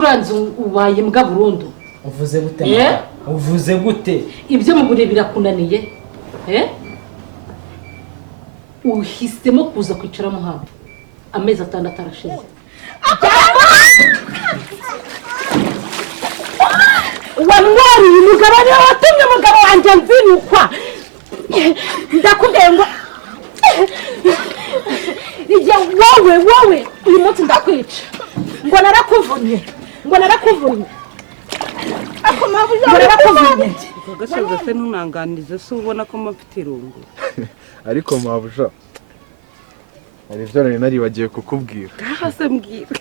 uranze ubaye mbwa burundu. Uvuze gute? Uvuze gute? Ibyo mugure birakunaniye? Uhisemo kuza kwicara mu hano. Amezi 6 arashize. Wamwari umugabo ari watumye umugabo wanjye nzinukwa. Ndakubwiye ngo ije wowe uyu munsi ndakwica. Ngo narakuvunye. Ako mabuja narakuvunye. Ugashoza se ntunanganize se ubona ko mafite irungu. Ariko mabuja ari byo nari bagiye kukubwira. Hase mbwira.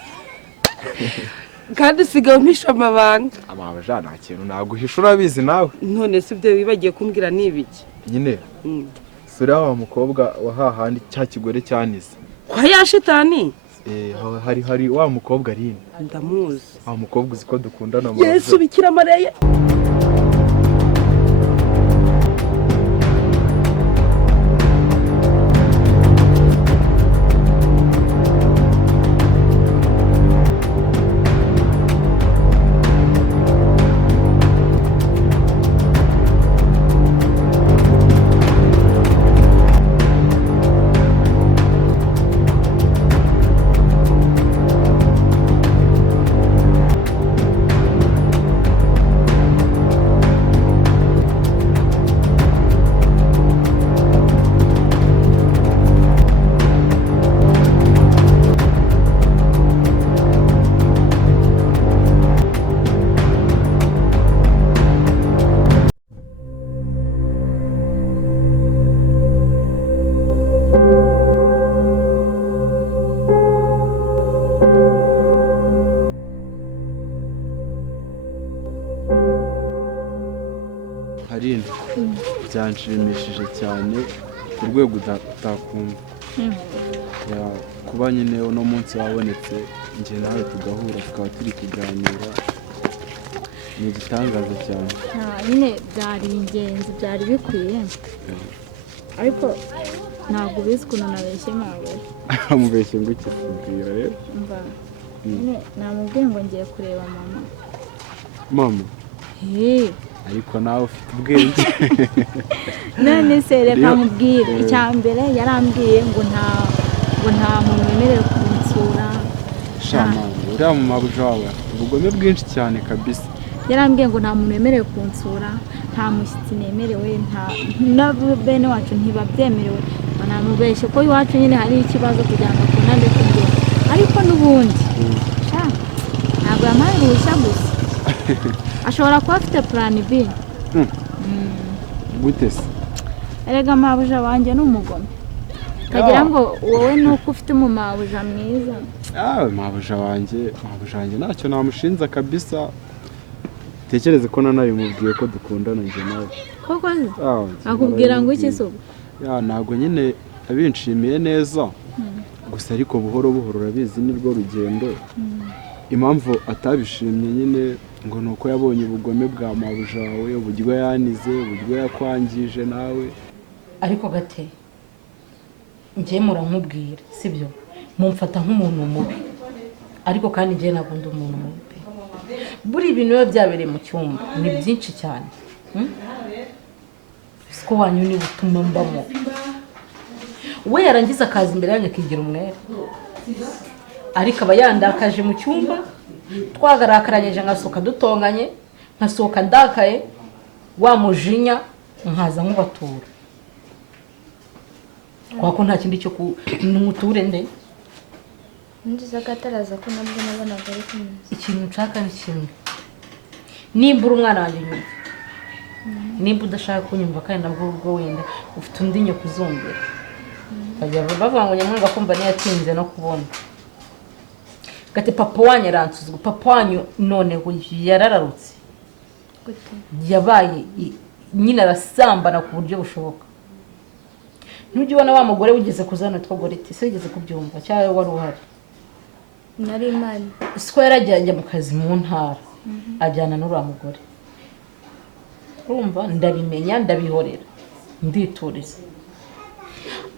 Kandi sigaho mpisha amabanga. Amabuja nta kintu naguhisha urabizi nawe. None se ibyo wibagiye kumbwira nibiki? Nyine. Sura wa mukobwa wa hahandi cya kigore cyanize. Kwa ya shitani? Hari wa mukobwa ari. Ndamuzi. Wa mukobwa uziko dukundana mu. Yesu bikira Mariya. Byanshimishije cyane ku rwego utakumva. Kuba nyine uno munsi wabonetse nje nawe tugahura tukaba turi kuganira ni igitangaza cyane. Nyine byari ingenzi byari bikwiye ariko ntabwo ubizi ukuntu nabeshye mawe. Mubeshye ngo iki kubwira rero? Nyine namubwiye ngo ngiye kureba mama. Mama? Ariko nawe ufite ubwenge. None se reka mubwire icyambere yarambwiye ngo nta muntu wemerewe kunsura. Shama uriya mu mabuja wawe ubugome bwinshi cyane kabisa. Yarambwiye ngo nta muntu wemerewe kunsura, nta mushyitsi nemerewe, na bene wacu ntibabyemerewe. Banamubeshye ko iwacu nyine hari ikibazo kugira ngo akunde kugera. Ariko n'ubundi ntabwo yamaye uruhushya gusa. Ashobora kuba afite plan B. Gute se? Erega mabuja wanjye n'umugome. Kagira ngo wowe nuko ufite mu mabuja mwiza. Mabuja wanjye ntacyo namushinza kabisa. Tekereze ko nanabimubwiye ko dukundana nje nawe. Koko akubwira ngo iki se? Ntabwo nyine abinshimiye neza. Gusa ariko buhoro urabizi nibwo rugendo. Impamvu atabishimye nyine ngo nuko yabonye ubugome bwa mabuja wawe, uburyo yanize, uburyo yakwangije nawe. Ariko gate ngiye murankubwira sibyo mumfata nk'umuntu mubi ariko kandi ngiye nakunda umuntu mubi. Buri ibintu biba byabereye mu cyumba ni byinshi cyane. Siko wanyu ni butuma mbamo. We yarangiza akazi imbere yanjye akigira umwere. Ariko aba yandakaje mu cyumba twagarakaranyije ngasoka dutonganye nkasoka ndakaye wa mujinya nkaza nkubatura. Kwako nta kindi cyo numuture nde. Ndiza gataraza ko nabwo nabonaga ari kumeze. Ikintu nshaka ni kimwe. Nimbura umwana wanjye nyuma. Nimba udashaka kunyumva kandi nabwo ubwo wenda ufite undi nyo kuzumbira. Bajya bavuga nyamwanga kumva ni yatinze no kubona. Gati papa wanyu aransuzugura, papa wanyu none yarararutse. Gute? Yabaye nyina arasambana ku buryo bushoboka. Nujye ubona wa mugore wigeze kuzana twogoreti se yigeze kubyumva cyangwa wari uhari? Nari imani. Siko yarajyanye mu kazi mu ntara. Ajyana n'uriya mugore. Urumva ndabimenya ndabihorera. Ndituriza.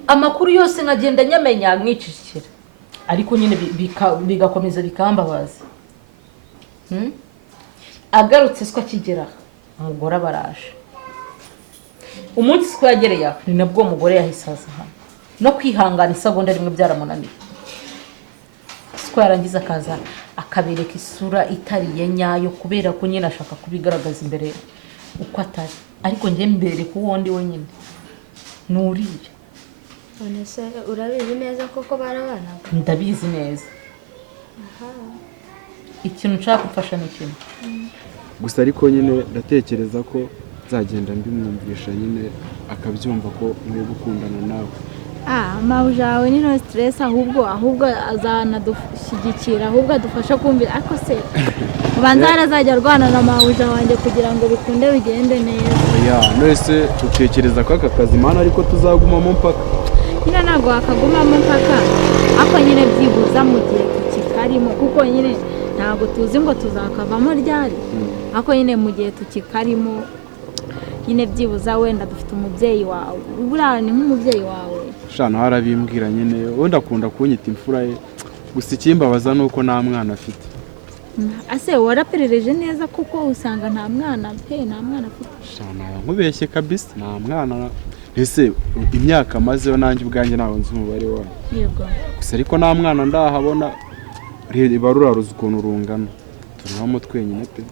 Amakuru yose nkagenda nyamenya mwicishikira. Ariko nyine bigakomeza bikambabaza. agarutse siko akigera umugore abaraje umunsi siko yagereye aho ni nabwo umugore yahise aza hano no kwihangana isegonda rimwe byaramunaniye siko yarangiza akaza akabereka isura itariye nyayo kubera ko nyine ashaka kubigaragaza imbere uko atari ariko njye mbere ku wundi wenyine nuriye none se urabizi neza koko barabanaga ndabizi neza ikintu nshaka gufasha ni kimwe gusa ariko nyine ndatekereza ko nzagenda mbimwumvisha nyine akabyumva ko nkwiye gukundana nawe mabuja wawe ni no stress ahubwo azanadushyigikira ahubwo adufasha kumvira ariko se ubanza arazajya arwana na mabuja wanjye kugira ngo bikunde bigende neza nose utekereza ko aka kazi mana ariko tuzagumamo mpaka nyine ntabwo wakagumamo mpaka ariko nyine byibuza mu gihe tukikarimo kuko nyine ntabwo tuzi ngo tuzakavamo ryari ariko nyine mu gihe tukikarimo nyine byibuza wenda dufite umubyeyi wawe buriya ni nk'umubyeyi wawe shana harabimbwira nyine wenda akunda kunyita imfura ye gusa ikimbabaza ni uko nta mwana afite ase waraperereje neza kuko usanga nta mwana afite shana nkubeshye kabisa nta mwana ese imyaka mazeyo nanjye ubwanjye ntawe nzi umubare wayo yego gusa ariko nta mwana ndahabona riba ruraruza ukuntu rungana turabamo twenyine pe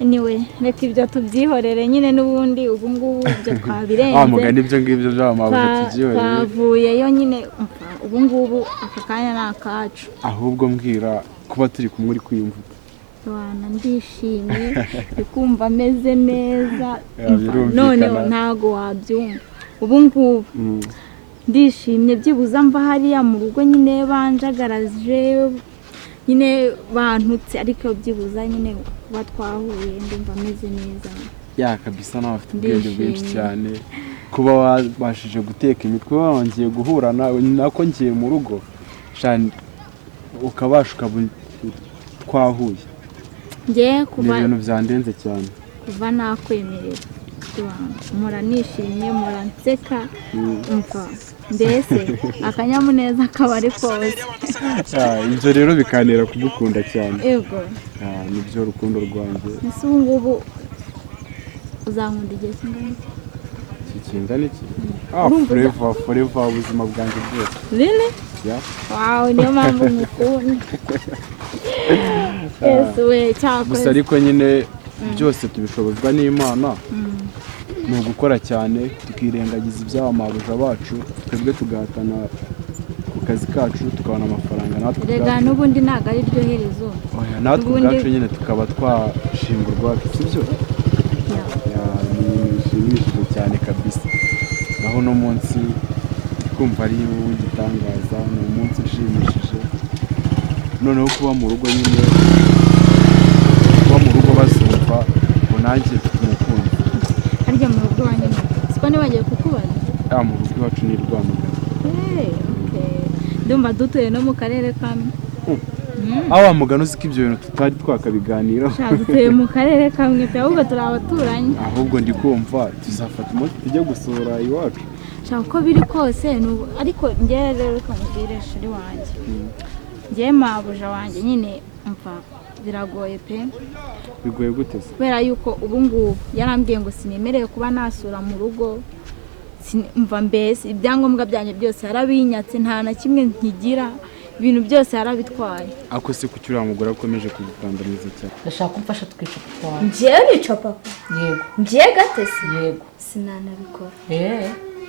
anyway reka ibyo tubyihorere nyine n'ubundi ubu ngubu ibyo twabirenze mugani ibyo ngibyo by'amabuye tubyihorere twavuyeyo nyine ubu ngubu aka kanya ni akacu ahubwo mbwira kuba turi kumwe uri kwiyumva wana ndishimye ndikumva ameze neza noneho ntago wabyumva ubu ngubu ndishimye byibuza mva hariya mu rugo nyine banjagaraje nyine bantutse ariko byibuza nyine kuba twahuye ndumva ameze neza kabisa nawe afite ubwenge bwinshi cyane kuba wabashije guteka imitwe wongeye guhura nako ngiye mu rugo ukabasha ukaba twahuye ngiye kuba ni ibintu byandenze cyane kuva nakwemerera mpora nishimye mpora nseka umva mbese akanyamuneza kaba ari kose ibyo rero bikantera kugukunda cyane yego nibyo rukundo rwanjye ese ubu ngubu uzankunda igihe kingana iki kingana iki forever ubuzima bwanjye bwose really wawe niyo mpamvu ngukunda we cyakoze gusa ariko nyine byose tubishobozwa n'Imana ni ugukora cyane tukirengagiza iby'abamabuja bacu twebwe tugahatana ku kazi kacu tukabona amafaranga natwe rega n'ubundi ntabwo ari ryo herezo natwe ubwacu nyine tukaba twashingurwa sibyo bishimishije cyane kabisa naho no munsi kumva ari w'igitangaza ni umunsi ushimishije noneho kuba mu rugo nyine bazumva ngo nanjye tumukunde harya mu rugo wanyine siko nibagiye kukubaza mu rugo iwacu ni Rwamagana ndumva dutuye no mu karere kamwe wa mugani uzi ko ibyo bintu tutari twakabiganiraho dutuye mu karere kamwe ahubwo turi abaturanyi ahubwo ndi kumva tuzafata umunsi tujye gusura iwacu uko biri kose ariko njyewe rero ukamubwire shuri wanjye njyewe mabuja wanjye nyine mva biragoye pe bigoye gute se kubera yuko ubu ngubu yarambwiye ngo sinemerewe kuba nasura mu rugo mva mbese ibyangombwa byanjye byose yarabinyatse nta na kimwe nkigira ibintu byose yarabitwaye ako se kuki uriya mugore akomeje kugukandamiza cyane ndashaka kumfasha tukica papa wawe njyewe nica papa yego njyewe gatesi yego sinanabikora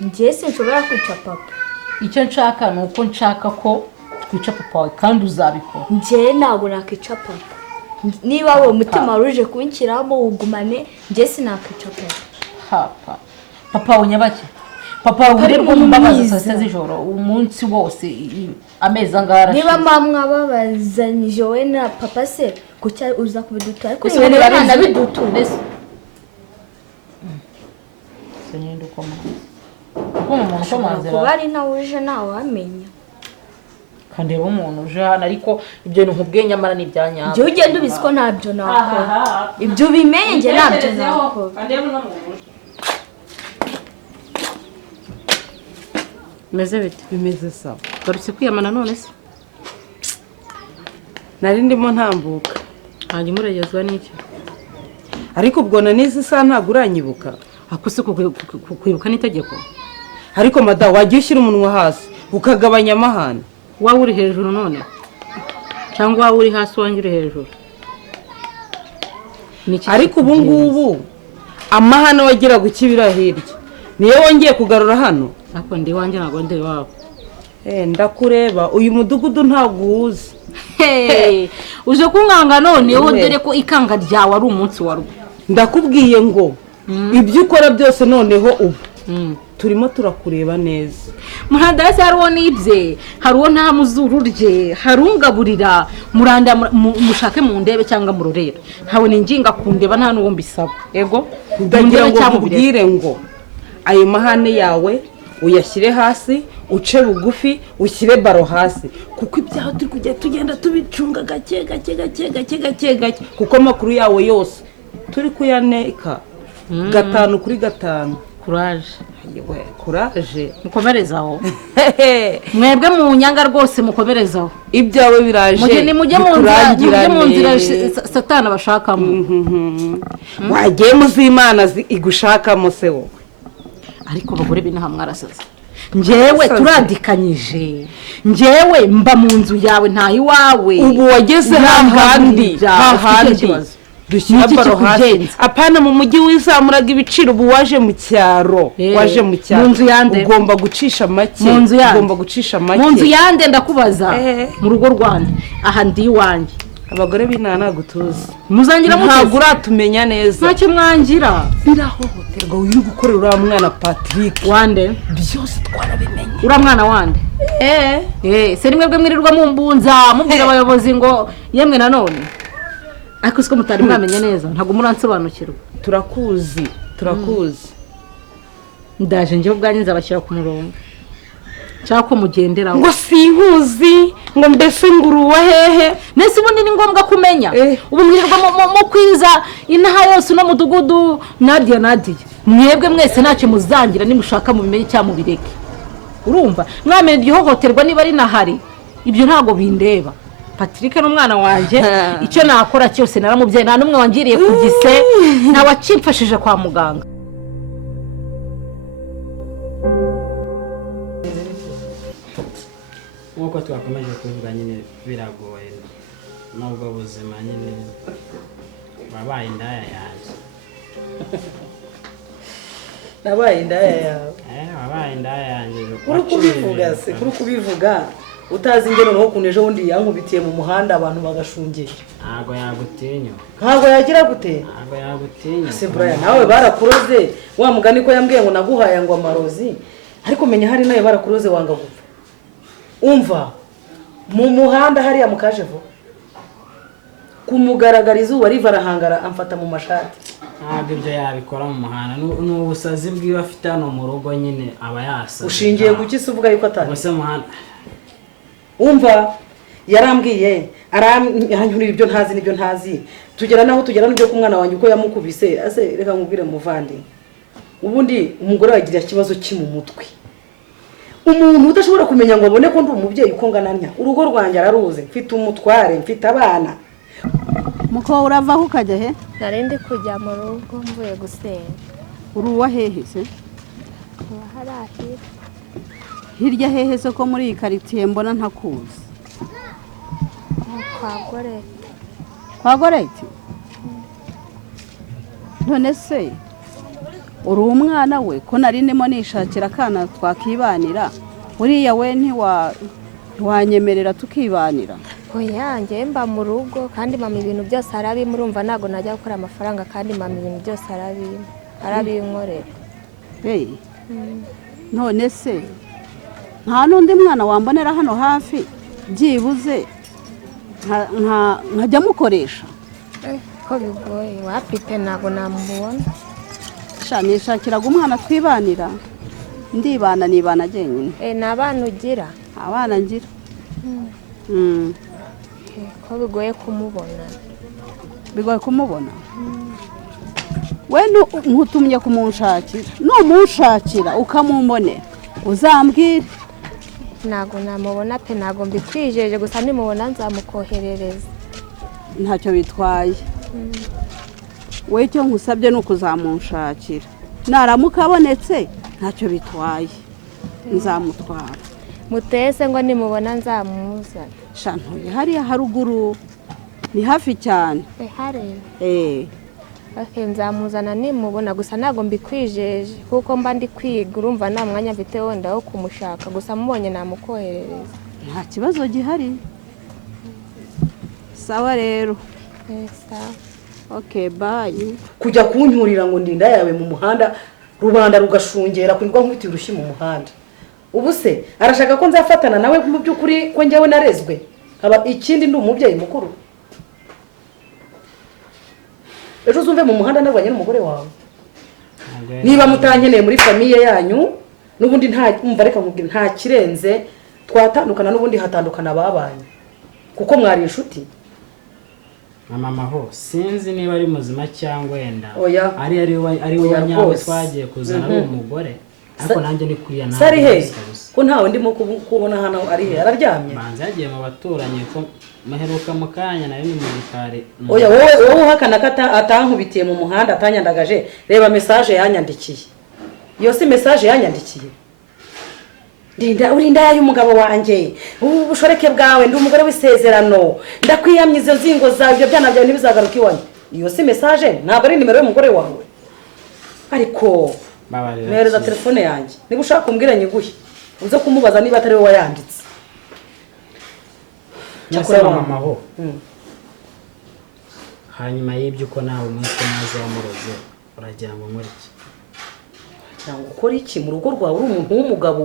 njye sinshobora kwica papa. icyo nshaka ni uko nshaka ko twica papa wawe kandi uzabikora. njye ntabwo nakwica papa, niba wowe umutima wari uje kunshyiramo ugumane, njye sinakwica papa. Papa unyabake, papa uri kumbabaza saa sita z'ijoro umunsi wose amezi angara. niba mama babazanyije wowe na papa se kucya uza kubidutura ariko niba bana bidutura senyendo komanze kuba ari nawe uje nawe wamenya kandi rero umuntu uje hano ariko ibyo bintu nkubwiye nyamara ni ibyanyabo. njye ugenda ubizi ko ntabyo nakora, ibyo ubimenye njye ntabyo nakora. Bimeze bite? Bimeze sawa. Garutse kwiyamana none se? Nari ndimo ntambuka. hanyuma uragezwa n'iki ariko ubwo na n'izi saha ntabwo uranyibuka akuse kwibuka n'itegeko ariko mada wajya ushyira umunwa hasi ukagabanya amahane waba uri hejuru none cyangwa waba uri hasi wanjye uri hejuru ariko ubu ngubu amahane wagira gukibira hirya niyo wongeye kugarura hano ariko ndi wanjye ntabwo ndi iwabo ndakureba uyu mudugudu ntabwo uwuzi uje kunkanga noneho dore ko ikanga ryawe ari umunsi wa rwo ndakubwiye ngo ibyo ukora byose noneho ubu turimo turakureba neza muhadasi hariho n'ibye hariho nta muzuru rye harungaburira muranda mushake mu ndebe cyangwa mu rurera ntawe ninginga kundeba nta n'uwo mbisaba yego ndagira ngo nkubwire ngo ayo mahane yawe uyashyire hasi uce bugufi ushyire baro hasi kuko ibyaho turi kujya tugenda tubicunga gake kuko amakuru yawe yose turi kuyaneka 5 kuri 5 kuraje mukomerezaho mwebwe mu nyanga rwose mukomerezaho ibyawe biraje mujye mu nzira satana bashakamo wagiye muzimana igushakamo se wowe ariko bagore binaha mwarasaze njyewe turadikanyije njyewe mba mu nzu yawe nta iwawe ubu wageze hahandi dushyira baro hasi apana mu mujyi wizamuraga ibiciro ubu waje mu cyaro ugomba gucisha make mu nzu yande ndakubaza mu rugo rwanda aha ndi iwanjye abagore b'inaha ntabwo tuzi muzangira ntabwo uratumenya neza ntacyo mwangira birahohoterwa uri gukorera uriya mwana Patrick wande byose twarabimenye uriya mwana wande se ni mwebwe mwirirwa mumbunza mubwira abayobozi ngo yemwe nanone ariko siko mutari mwamenye neza ntabwo muransobanukirwa turakuzi ndaje njye ubwanjye nzabashyira ku murongo cyangwa ko mugenderaho ngo sinkuzi ngo mbese nguruwa hehe nese ubundi ni ngombwa kumenya ubu mwirirwa mu kwiza inaha yose no mudugudu Nadia mwebwe mwese ntacyo muzangira nimushaka mu bimenye cyangwa mubireke urumva mwamenye igihohoterwa niba ari nahari ibyo ntabwo bindeba Patrick n'umwana wanjye icyo nakora cyose naramubyeyi nta numwe wangiriye ku gise nta wacimfashije kwa muganga nk'uko twakomeje kuvuga nyine biragoye n'ubwo buzima nyine wabaye indaya yanjye nabaye indaya yawe wabaye indaya yanjye kuri kubivuga utazi ingero naho kuntu ejo bundi yankubitiye mu muhanda abantu bagashungera ntabwo yagutinya ntabwo yagira gute ntabwo yagutinya se Brian nawe barakuroze wa mugani ko yambwiye ngo naguhaye ngo amarozi ariko menya hari nawe barakuroze wanga gupfa umva mu muhanda hariya mu Kajevo kumugaragara izuba riva arahangara amfata mu mashati ntabwo ibyo yabikora mu muhanda ni ubusazi bwiwe afite hano mu rugo nyine aba yasa ushingiye ku kisi uvuga yuko atari gusa muhanda umva yarambwiye aranyurira ibyo ntazi n'ibyo ntazi tugera naho tugera n'ibyo ku mwana wanjye uko yamukubise ase reka nkubwire muvandi ubundi umugore wagira ikibazo mu mutwe umuntu udashobora kumenya ngo abone ko ndi umubyeyi uko ngananya urugo rwanjye araruze mfite umutware mfite abana muko uravaho ukajya he narindi kujya mu rugo mvuye gusenga uruwa hehe se harahira hirya hehe se ko muri iyi quartier mbona ntakuzi kwa goreti none se uri umwana we ko nari ndimo nishakira akana twakibanira uriya we ntiwanyemerera tukibanira oya njye mba mu rugo kandi mama ibintu byose arabimpa urumva ntabwo najya gukora amafaranga kandi mama ibintu byose arabinkorera none se nta n'undi mwana wambonera hano hafi byibuze nkajya mukoresha ko bigoye wapite ntabwo namubona nishakiraga umwana twibanira nibana jyenyine ni abana ugira abana ngira ko bigoye kumubona we ntutumye kumunshakira numunshakira ukamumbonera uzambwire ntabwo namubona pe ntabwo mbikwijeje gusa nimubona nzamukoherereza ntacyo bitwaye we icyo nkusabye ni ukuzamunshakira naramuka abonetse ntacyo bitwaye nzamutwara mutese ngo nimubona nzamuzana shantuye hariya haruguru ni hafi cyane nzamuzana nimubona gusa ntabwo mbikwijeje kuko mba ndi kwiga urumva nta mwanya mfite wenda wo kumushaka gusa mubonye namukoherereza nta kibazo gihari sawa rero okay bye kujya kuncyurira ngo ndinda yawe mu muhanda rubanda rugashungera kwirwa nkubitiye urushyi mu muhanda ubu se arashaka ko nzafatana nawe mu by'ukuri ko njyewe narezwe haba ikindi ndi umubyeyi mukuru ejo uzumve mu muhanda nabanye n'umugore wawe niba mutankeneye muri famiye yanyu n'ubundi umva reka nkubwire nta kirenze twatandukana n'ubundi hatandukana ababanye kuko mwari inshuti mama ho sinzi niba ari muzima cyangwa wenda ari we wanyawe twagiye kuzana ari umugore ariko nanjye ni kuriya nawe sari he ko ntawe ndimo kubona hano ari he araryamye banza yagiye mu baturanyi ko muheruka mu kanya nayo ni mu bikari wowe uhakana ko atankubitiye mu muhanda atanyandagaje reba message yanyandikiye iyo si message yanyandikiye urinda y'umugabo wanjye ubushoreke bwawe ndi umugore w'isezerano ndakwiyamye izo nzingo zawe ibyo byana byawe ntibizagaruka iwanyu iyo si message ntabwo ari nimero y'umugore wawe ariko mpereza telefone yanjye niba ushaka kumbwira nyiguhe uze kumubaza niba atari we wayanditse cyakora mama ho hanyuma y'ibyo uko nawe umwete maze wamuroze uragira ngo nkore iki cyangwa ukora iki mu rugo rwawe uri umuntu w'umugabo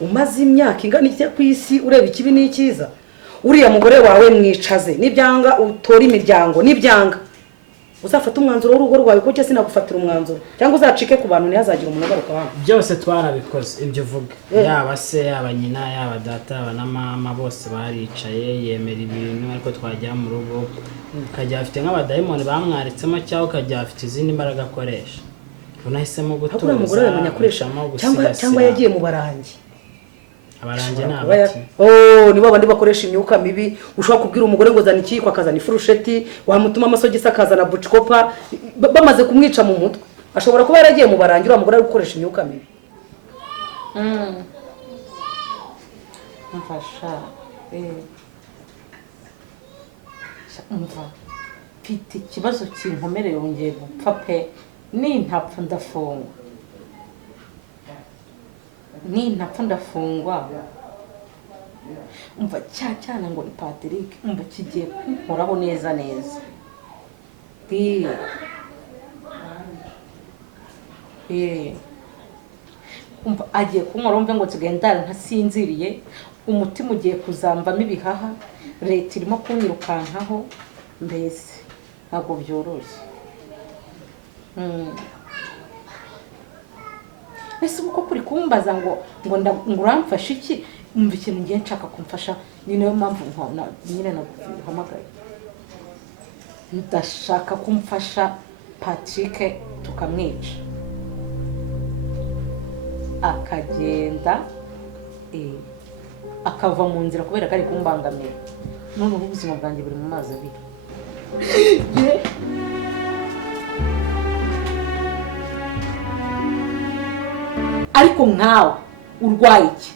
umaze imyaka ingana iki ku isi ureba ikibi n'icyiza uriya mugore wawe mwicaze nibyanga utora imiryango nibyanga uzafata umwanzuro w'urugo rwawe kuko cyose sinagufatira umwanzuro cyangwa uzacike ku bantu ntihazagira umuntu ugaruka hano byose twarabikoze ibyo uvuga yaba se yaba nyina yaba data yaba na mama bose baricaye yemera ibintu ariko twajya mu rugo ukajya afite nk'abadayimoni bamwaritsemo cyangwa ukajya afite izindi mbaraga akoresha unahisemo gutuza umugore wamenya akoresha cyangwa yagiye mu barangi abarangi ni abaki nibo bandi bakoresha imyuka mibi ushobora kubwira umugore ngo zana ikiyiko akazana ifurusheti wamutuma amasogisi akazana bucikopa bamaze kumwica mu mutwe ashobora kuba yaragiye mu barangi uriya mugore ari gukoresha imyuka mibi mfasha umva mfite ikibazo kinkomereye wongeye gupfa pe nintapfa ndafungwa umva cyane ngo ni Patrick umva kigiye kunkoraho neza umva agiye kunkora umve ngo tugendane ntasinziriye umutima ugiye kuzamvamo ibihaha leta irimo kunyirukankaho mbese ntabwo byoroshye ese uko kuri kumbaza ngo uramfashe iki umva ikintu ngiye nshaka kumfasha ni nayo mpamvu nyine naguhamagaye ndashaka kumfasha Patrick tukamwica akagenda akava mu nzira kubera ko ari kumbangamira noneho ubuzima bwanjye buri mu mazi abiri ariko nkawe urwaye iki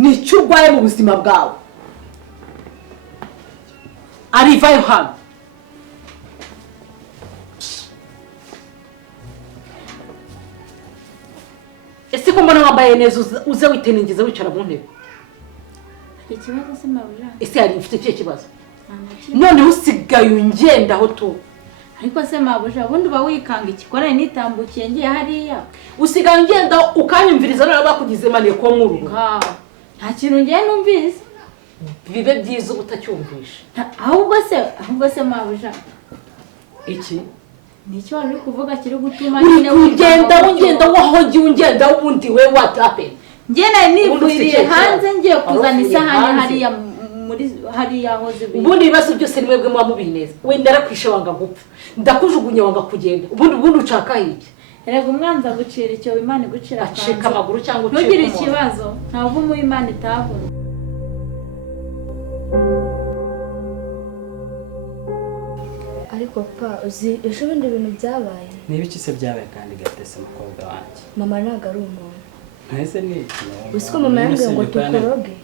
nicyo urwaye mu buzima bwawe arivayo hano ese ko mbona wambaye neza uze witenengeza wicara mu ntebe ikibazo se mabuja ese hari mfite ikihe kibazo noneho usigaye ungendaho tu ariko se mabuja ubundi uba wikanga ikikorane nitambukiye ngiye hariya usigaye ungenda ukanyumviriza none bakugize maniye ko mwuru nta kintu ngiye numvise bibe byiza utacyumvisha ahubwo se mabuja iki nicyo wari kuvuga kiri gutuma nyine ungenda wahogiye ungenda ubundi we what happened ngiye nari nivuriye hanze ngiye kuzana isahani hariya muri hariya hoze ubundi ibibazo byose ni mwebwe muba mubineza wenda arakwishe wanga gupfa ndakujugunya wanga kugenda ubundi ucaka iki erega umwanza gucira icyo Imana igucira acika amaguru cyangwa ucika ntugire ikibazo ntabwo mu Imana itavuna ariko pa uzi ejo bundi ibintu byabaye. Niba iki se byabaye kandi gatese mukobwa wanjye. Mama ntabwo ari umuntu. Ntese ni iki? Usiko mama yambwiye ngo tukoroge.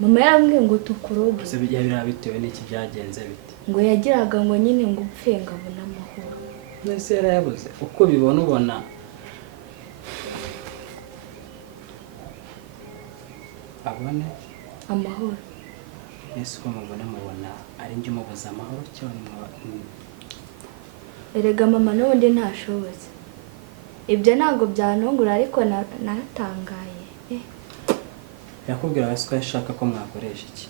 Mama yambwiye ngo tukuroge. Se bijya birabitewe n'iki byagenze bite? Ngo yagiraga ngo nyine ngo upfe ngabona amahoro. Nese yarayabuze. Uko bibona ubona abone amahoro. Ese uko mubona ari njye umubuza amahoro cyane Erega mama n'ubundi ntashobotse. Ibyo ntabwo byanungura ariko naratangaye. Yakubwira ko yashaka ko mwakoresha iki?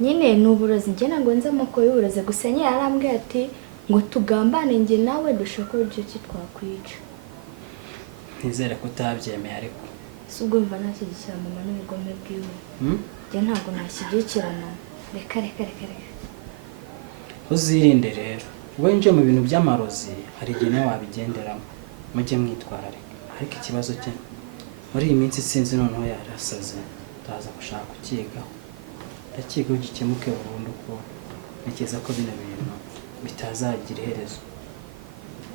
Nyine n'uburozi njye ntabwo nzi amoko y'uburozi gusa nyine yarambwiye ati ngo tugambane njye nawe dushaka uburyo ki twakwica. Nizere ko utabyemeye ariko. Si ubwo mva nashyigikira mama n'ubugome bwiwe. Njye ntabwo nashyigikirana. Reka. Uzirinde rero. Wenje mu bintu by'amarozi hari igihe nawe wabigenderamo. Mujye mwitwararika. Ariko ikibazo cye muri iyi minsi sinzi noneho yarasaze. Taza gushaka kukiga. Ndakiga gikemuke burundu ko ntekereza ko bino bintu bitazagira iherezo.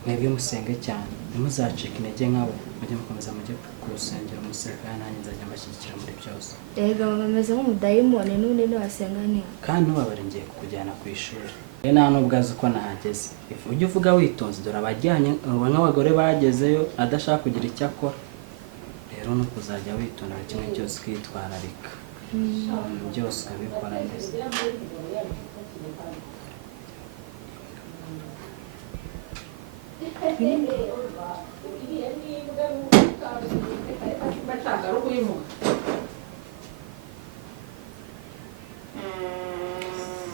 Mwebwe musenge cyane. Ntimuzacike intege nkawe. Mujye mukomeza mujye ku rusengero museka nanjye nzajya mbashyigikira muri byose. Erega bameze nk'umudayimoni n'undi ntiwasenga niyo. Kandi ntubabare ngiye kukujyana ku ishuri. Nta nubwo azi uko nahageze. Ujye uvuga witonze dore abajyanye nk'abagore bagezeyo adashaka kugira icyo akora. Rero no kuzajya witondera kimwe cyose ukitwararika. Byose ukabikora neza.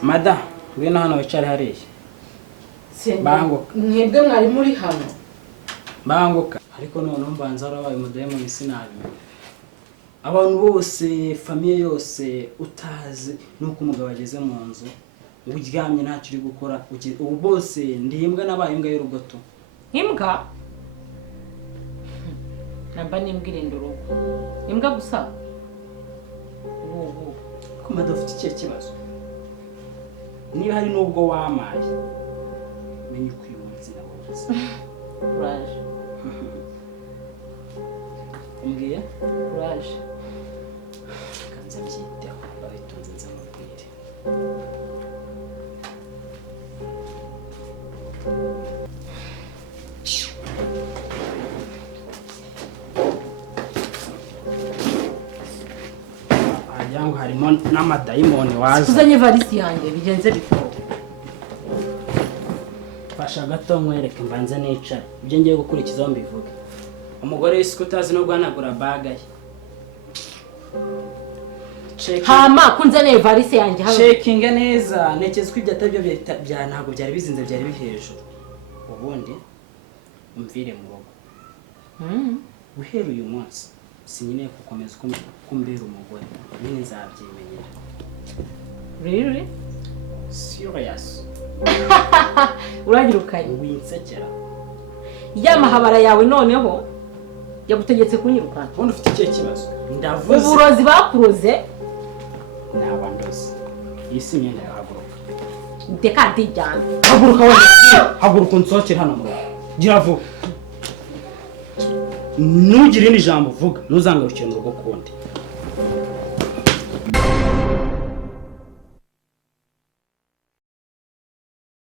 Mada, ngwino hano wicare hariya. Banguka. Mwebwe mwari muri hano. Banguka. Ariko noneho mbanza warabaye umudayimoni sinabimenya. Abantu bose, famiye yose utazi nuko umugabo ageze mu nzu, uryamye ntacyo uri gukora, ubu bose ndimbwa nabaye imbwa y'urugoto. Imbwa? Namba n'imbwa irinda urugo. Imbwa gusa? Ko Mada ufite ikihe kibazo? Niba hari n'ubwo wamaye menye uko uyu munsi nabuze. Uraje. Umbwiye? Uraje. Kanze byiteho abitonze nze mubwire. Yangu harimo n'amadayimoni waza. Kuzanye varisi yanjye bigenze bikoro. Fasha gato nkwereke mbanze nicare. Ibyo ngiye gukurikizaho mbivuge. Umugore w'isuku utazi no guhanagura baga ye. Hama kunzane varisi yanjye hano. Checking neza. Nekeze ko ibyo atabyo bya ntago byari bizinze byari bihejuru. Ubundi umvire mu rugo. Guhera uyu munsi sinyine gukomeza kumbera umugore. Nyine nzabyimenyera. Really? Serious. Uragirukanye. Winsekera. Yamahabara yawe noneho yagutegetse kunyirukana. Ubundi ufite ikihe kibazo? Ndavuze. Uburozi bakuroze n'abandozi. Isi myenda yahaguruka. Ndeka ndijyana. Haguruka wowe. Haguruka unsokere hano mu rugo. Gira vuba. Nugire indi jambo vuga ntuzangarukire mu rugo kundi.